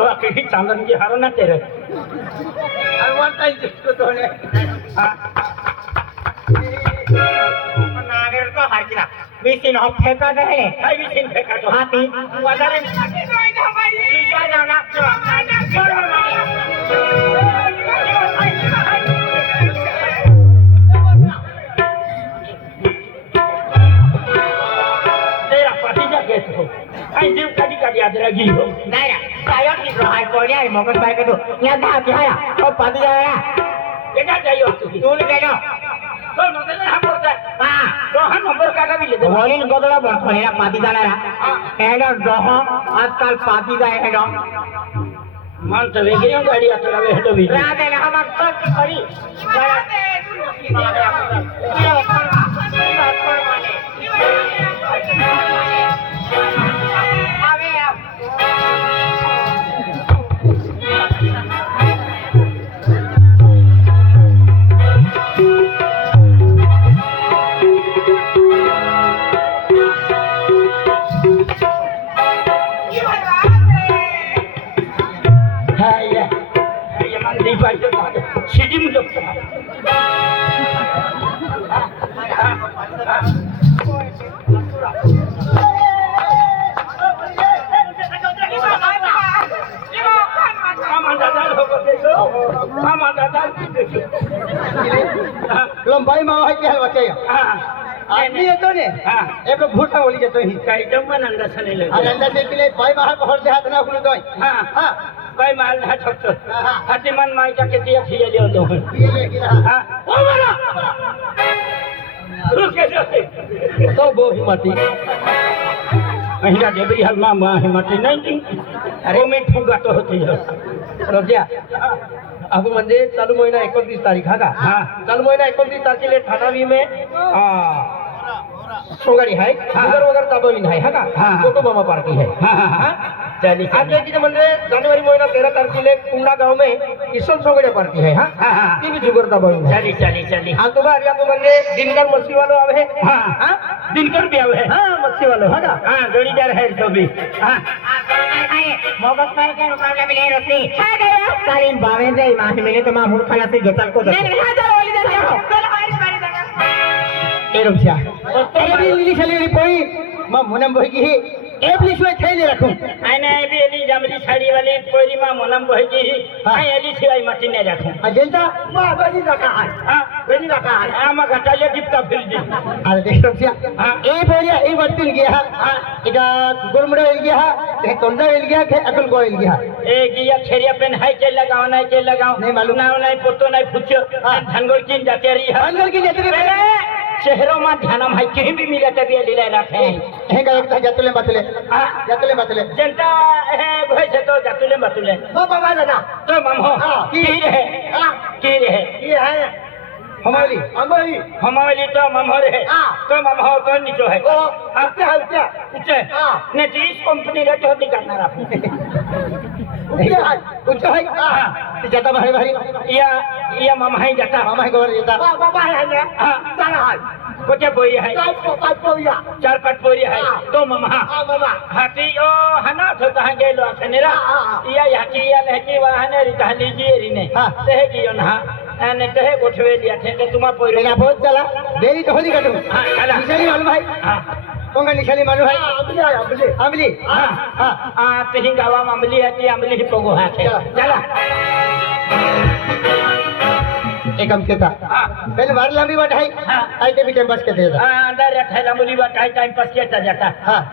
तो आखिर चांदन की हारो ना तेरे और काही दिसतो तो ने नागर तो हाकिरा विसिन हो फेका रहे काय विषय फेका तो हाती वदारे जा जाना तेरा पतीजा कैसे हो आई जीव कभी कभी याद रगी हो नाही ना काय की हाय कोणी आहे मगन बाय का तू या धा की हाया ओ पाती जाया बेटा जाइयो तू ने केनो तो नंबर हा पड़ता हां तो हा नंबर काका भी ले दे वॉलिन गोदला बरखोनीला पाती जाणारा हेडो डोह आजकाल पाती जाय हेडो मान तो वेगळी गाडी आता वे हेडो भी राते ना हम तक खरी सिटी में लंबाई मावा है क्या बच्चे आदमी है तो ने एक भूसा बोली जातो ही काही जमन अंदाज नाही लगे आनंद देखील भाई बाहर पहुंच दे हाथ ना खुलो तो हां हां काय माल ना ठकतो हाती मन मायचा किती खियले होतो हां ओ मला रुके जाते तो बो हिमती अहिरा देबरी हलमा मा हिमती नाही अरे मी फुगातो होती रब्या अब म्हणजे चालू महिना 29 तारीख हा का हां चालू महिना 29 तारखेला ठाणावी में सोगाडी है वगैरे वगैरे ताबवीन है हा का फोटो मामा पार्टी है हां चली आज की म्हणजे जानेवारी महिना 13 तारखेला कुंडा गाव में ईसन सोगड़े पार्टी है हां ती भी जुगर ताबवीन चली चली चली हां तो बार या तो म्हणजे दिनकर मच्छी वालो आवे हां दिनकर भी आवे हां मच्छी वालो हा का हां जोड़ीदार है तो भी हां मोगस मार के मुकाबला में ले रही हां गया कालीन बावे दे माही मिले तो मामूल खाना से गतल को नहीं हां जा वाली दे चल हमारी बारी दे ए रुपया ए भी लिखली री पोई मा मुनम बही की एक लिखवे थैले रखूं आने भी एली जामली साड़ी वाली कोई मा मोलम बही की आई एली सिवाय मटी ने रखूं अजेंटा मा बनी रखा है हां बनी रखा है आमा घटाले टिपता फिर दी अरे देख रुपया ए बोरिया ए वर्तिल गया इका गुरमुड़ा वेल गया है तोंडा वेल गया है अकल को वेल गया ए गिया छेरिया पेन हाई के लगाओ नहीं के लगाओ नहीं मालूम ना नहीं पुतो नहीं पुछो धनगोल किन जाते रही है धनगोल किन जाते रही शहरों में ध्यानम है कहीं भी मिले तभी लीला रखे है का एक जतले बतले जनता है भय से तो जतले बतले ओ बाबा दादा तो मम हो की रहे ये है हमारी तो ममहर है तो ममहर तो नीचो है ओ अच्छा ऊंचे ने 30 कंपनी रेट होती करना रखो ऊंचे है हां जाता भारी या मामा है जाता मामा है गोर जाता बाबा है ने हां चला है कोचे बोई है 4-5 पोरिया 4-5 पोरिया है तो मामा हां मामा हाथी ओ हना होता है गेलो अखनेरा या याकी या लहकी वाहने रिताली जी रिने तहे कियो ना ने तहे गोठवे लिया थे कि तुमा पोरी ना बहुत चला देरी तो होली काटू हां चला निशानी मालूम भाई हां कोंगा निशानी मालूम है अमली हां तही गावा में अमली है कि अमली ही पोगो है चला एकम केता पहले बार लंबी बात है आई के भी टाइम पास के देगा अंदर रखा लंबी बात है टाइम पास किया जाता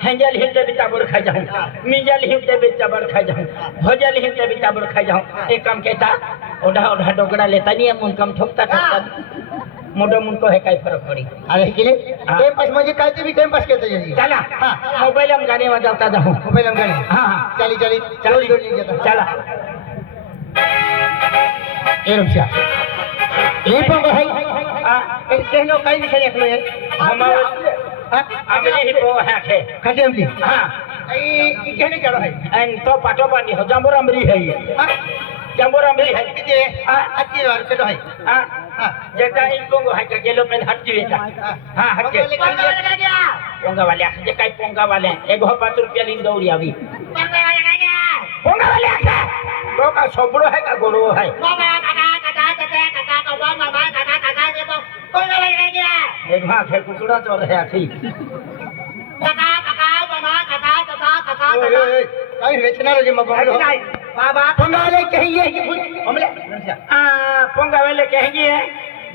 हैंजल हिलते भी ताबड़ खा जाऊं मिंजल हिलते भी ताबड़ खा जाऊं भोजल हिलते भी ताबड़ खा जाऊं एक काम कहता ओढ़ा डोगड़ा लेता नहीं है मुन कम ठोकता मोटो मुन को है काय फरक पड़ी अरे के लिए टाइम पास मुझे कालते भी टाइम पास करते जाइए चला हां मोबाइल हम गाने में जाता जाऊं मोबाइल हम गाने हां चली चला ए रुपया ए पंगो है ए कहनो काई नहीं खेले है हमारे अमली ही पो है खाते अमली हां ए कहने चलो है एन तो पाटो पानी हो जंबोर अमली है ये जंबोर अमली है किते अच्छी बात चलो है हां जटा इन पोंगो है के गेलो पेन हट जीवेता हां हट के पोंगा वाले जे काई पोंगा वाले 1 5 रुपया लिन दौड़ी आवी पोंगा वाले सोपड़ो है का गोरो है एक वहाँ से कुकड़ा चल रहा थी काही वेचना रे मग बाबा पंगाले कहिए हमले पोंगा वाले कहेंगे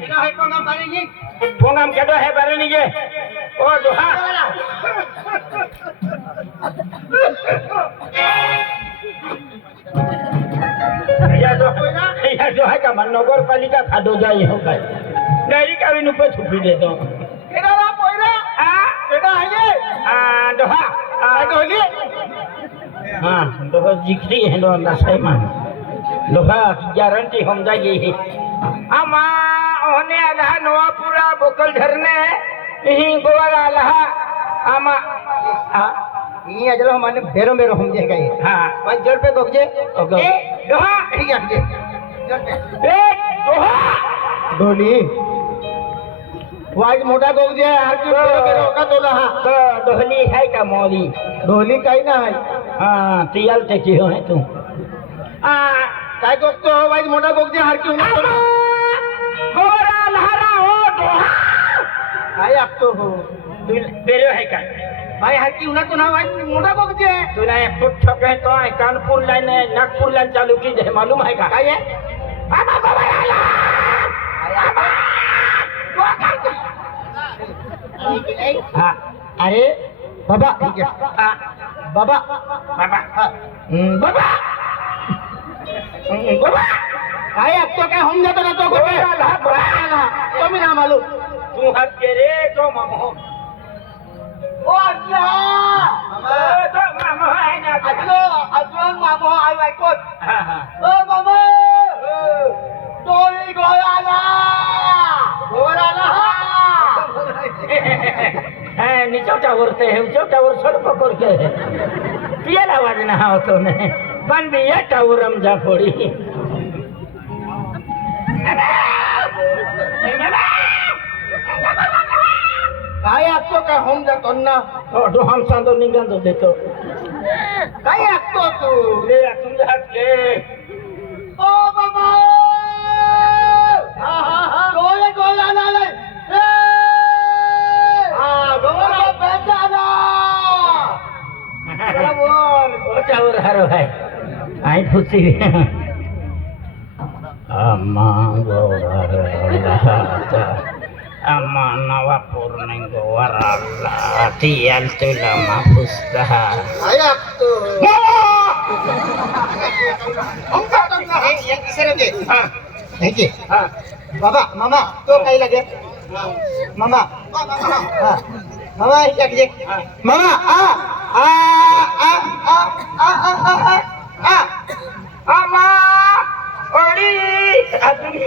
इना है पंगा बारेगी पोंगा में केडो है बारे नहीं ये ओ दोहा या जो है का मन नगर पालिका खादो जाई हो का डायरी का भी नुपे छुपी दे दो केडा रा पोइरा केडा है ये दोहा डोली हाँ दोहा जिक्री है नो अंदर सही मान दोहा गारंटी हम जाएगी आमा होने आला नवा पूरा बोकल झरने यही गोवारा आला आमा ई अजलो माने बेरो बेरो हम जे गए हाँ 5 रुपए गोगजे ओके दोहा ठीक है जे दोहा डोली वाज मोटा गोगजे हर की बेरो बेरो का तोला तो डोहली है का मोली डोली काही ना है हाँ तियाल ते की हो है तू काय गोगतो वाज मोटा गोगजे हर की ना तोला गोरा लहरा हो दोहा काय आखतो हो बेरो है का भाई हर की ना तो ना वाज मोटा गोगजे तूने फुट ठोके तो कानपुर लाइन नागपुर लाइन चालू की है मालूम है का काय है बाबा गोरा हाँ अरे बाबा ठीक है बाबा बाबा हाँ बाबा बाबा काय आखतो काय हम जातो ना तो गोटे तो मी ना मालूम तू हाथ के रे तो मामो ओ अल्लाह तो मामो है ना अजलो मामो आई वाई कोट हाँ हाँ ओ मामा डोली गोराला है नीचे टावरते हैं ऊंचे टावर सर पकड़ के है पियल आवाज ना हो तो ने बन भी ये टावर हम जा फोड़ी काय आखतो काय हम जातो ना और तो हम सांदो निगन तो देतो काय आखतो तू ले तुम हाथ के ओ बाबा गोले गोला ना ले गोला बेचारा बोल ओ टावर हरो है आई फुसी अम्मा गोरा अम्मा नवा पूर्ण गोरा तियाल तुला माफुस्ता काय आखतो हम जातो ना हे किसरे दे हाँ देखिए हाँ बाबा मामा तो काही लगे मामा हाँ मामा ही क्या कीजिए मामा आ आ आ आ आ आ आ आ अम्मा ओड़ी आदमी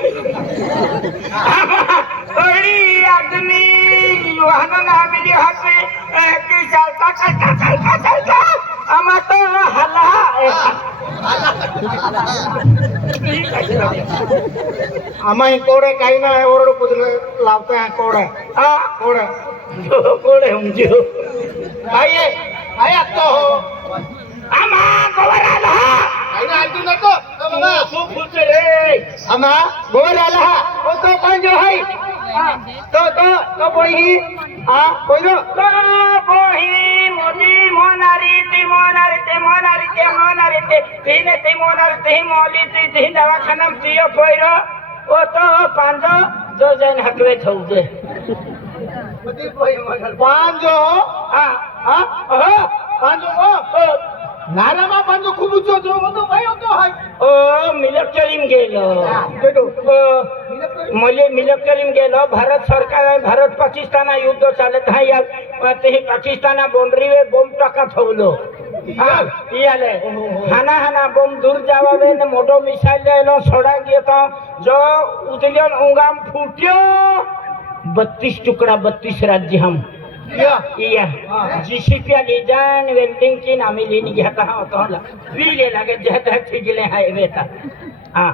ओड़ी आदमी युवाना ना मिली हाथ में कि चलता अम्मा तो हला आम्हा ही कोडे काही ना ओरडू कुदलं लावतोय हा कोडे हाँ कोडे जो कोड़े हम जो आइए आया तो हो अम्मा गोबरा ला काही ना ऐकू नको मामा खूब खुश रे आम्हा गोल आला तो कोण जो है तो बोही हाँ बोलो तो बोही मोदी मोनारी ती मोनारी ते मोनारी ते मोनारी ते तीने ती मोनारी ती मोली ती दवाखाना में तियो पोइरो ओ तो पांचो जो जन हकवे थौजे पांजो हाँ हाँ ओहो पांजो ओ नारामा पांजो खूप उच्च जो म्हणतो भाई होतो हाय ओ मिलिटरीम गेलो बेटो मले मिलिटरीम गेलो भारत सरकार भारत पाकिस्तान युद्ध चालत आहे या ते पाकिस्तान बाउंड्री वे बॉम्ब टाका ठेवलो हाँ याले हाना हाना बॉम्ब दूर जावावे ने मोटो मिसाइल लेलो छोड़ा गया तो जो उतलियन उंगाम फूट्यो 32 टुकड़ा 32 राज्य हम iya GCP alijan welding kin amili ni gata ha to la wile lage jata thigile hai beta ha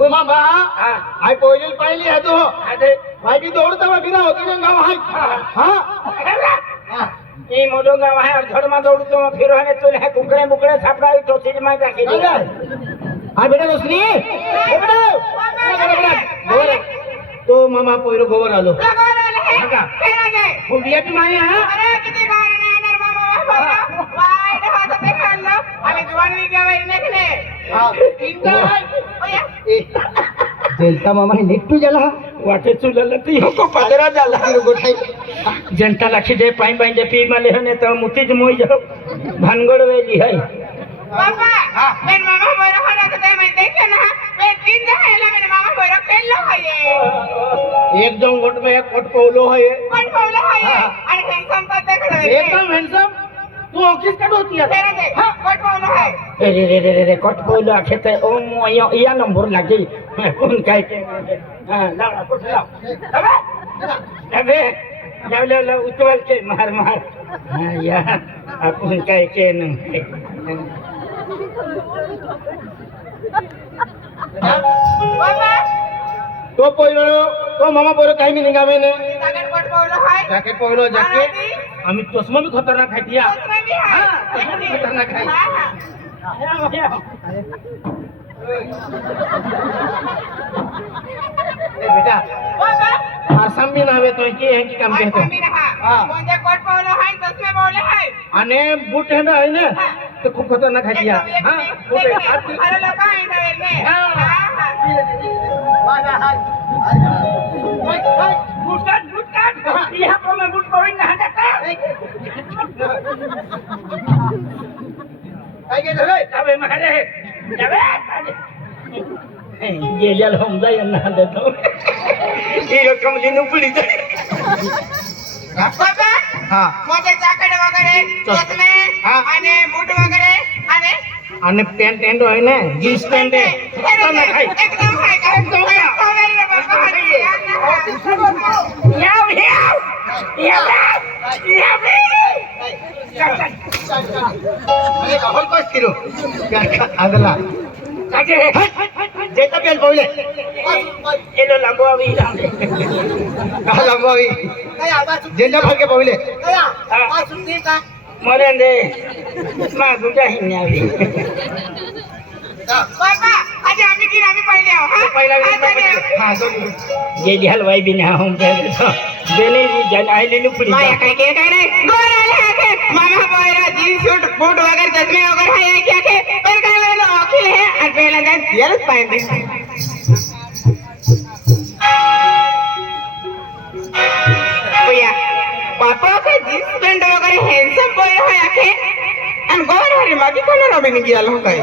ओ मामा ha आई पोइल पाहिली है तो ade भाई भी दौड़ता हुआ बिना होते गांव हाय हाँ ये मोडोंगा वहां धर्मा दौड़ तो फिर है तो है कुकड़े मुकड़े छपड़ा तो चीज में जाके हा बेटा रोशनी तो मामा पोयरो गोवर आलो फुगिया की माने हा जनता मामा हे निट्टू झाला वाटे चुलल ती को पदरा झाला गोठाई जनता लाखी दे पाई पाई दे पी माले हने तो मुती ज मोई जाओ भानगड़ वेली है बाबा मेरे मामा बोरा खाना तो दे मैं देखे ना मैं दिन दहेला मेरे मामा बोरा केलो है ये एक दम गोट में एक कोट पौलो है कोण बोला है ये आणि हैंडसम तो देख रहे एकदम हैंडसम तू ऑफिस कट होती है तेरा दे कोण बोला है रे रे रे रे कट बोलो आखे ते ओ मोयो या नंबर लागी कोण काय के हां लाव कुछ लाव अबे अबे ला उतवल के मार मार हां या आपण काय के न बाबा तो पोयलो तो मामा पोयरो काही मी निगावे ने जाकेट कोण बोला है जैकेट पोयलो जैकेट आम्ही चष्मा भी खतरनाक खाई दिया उसमें भी है खतरनाक खाई बेटा बाबा आसाम भी नावे तो की है की काम और कहते कमी रहा मुझे कोण बोला है उसमें बोले है आणि बूट है ना तो खूप खतरनाक खाई दिया हां अरे लोग आए ना वेले बुटकाट यहाँ पर मैं बुट कोई ना जाता काय के रे अबे मारे अबे गेल्याल हम जाय ना देतो ही रक्कम लिनू पडी जाय बाबा हां मुझे जॅकेट वगैरे चष्मे आणि बूट वगैरे आणि पॅन्ट एंड आहे ना जीन्स पॅन्ट आहे खतरनाक आहे एकदम है एकदम याव अरे कहोल पास किलो अगला काके जेता पेल बोले एलो लांबो आवी लांबे का लंबावी जेंडा भागे बोले मरे दे मा गुजा हिन्यावी बाबा आज आम्ही पहिले आहो हा पहिला हां तो गेली हलवाई बिना हम पे बेले जन आईले नुपडी माया काय के काय रे गोर आले आके मामा बोयरा जीन्स सूट बूट वगैरे चश्मे वगैरे है क्या के पर काय वेळेला वकील है आणि पहिला जात येलच पाहिजे भैया पापा के जीन्स पैंट वगैरे हैंडसम बॉय है आके आणि गोर हरी मागी कोण रबिनी गेलो काय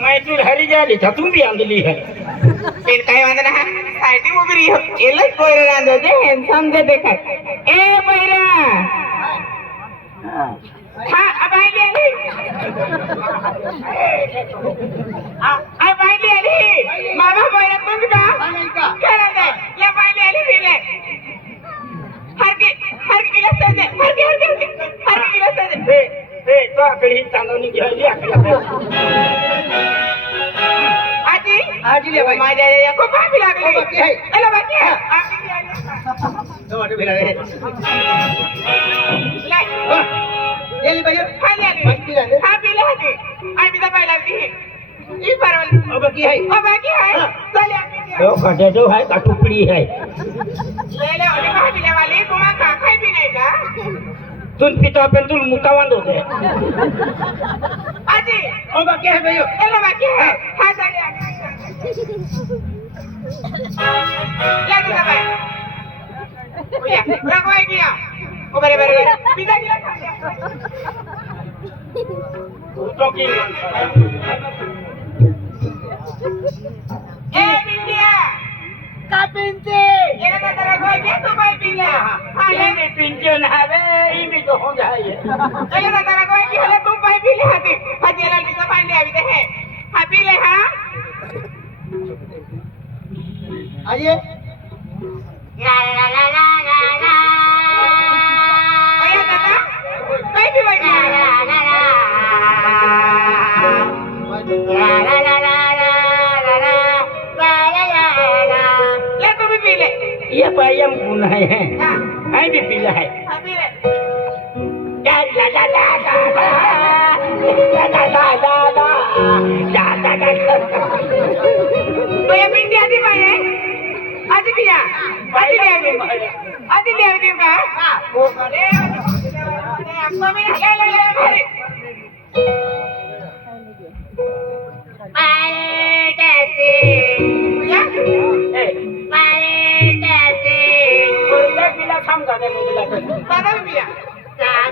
मैं तू हरी जाली था तू भी आंदली है पेन काय वांदना साइडी उभी हो एलच बोयरा रांदो जे हैंडसम जे देखाय ए बोयरा हा अबाई आली अबाई आली मामा बोयरा तुम का करा दे या बाई आली फिले हर की गिलास दे हर की गिलास दे ए तो आकडी चांदवनी घ्यायली आकडी आजी आजी ले भाई माझ्या या खूप बाकी लागली बाकी आहे. एला बाकी आहे आजी आली तो वाटे बिला रे लाई गेली भाई खाली आली बाकी झाले. हा पिले होती आम्ही तर पाहिला होती ई परवल बाकी आहे बाकी आहे चले तो खटेटो है का टुकड़ी है ले ले ओली भाजीले वाली तुम्हा खाखाय भी नाही का तुम पिता पे तुम मुकावंद होते आजी ओ बाकी आहे भाई एला बाकी आहे हा चले या की बाय ओया रगवाय किया ओ बरे बरे पिता किला खाल्या तो की ए बिंदिया का पिंते एला का तरह कोई के तो भाई पिला ये भी पिंजन है रे ये भी तो हो जाए एला का तरह कोई की हले तुम भाई पिले हाथी हाथी एला की तो पानी आवी दे है हा पिले हा आइए ला ला ला ला ला ला ओया दादा कोई भी भाई ला ला ला ला ला ला ला ले तुम भी पी ले ये पायम गुण है हां आई भी पीला है हा पी ले ला ला ला ला ला ला ला ला ला ला ला ला ला आधी पाहिजे आधी पिया आधी लिहावी का?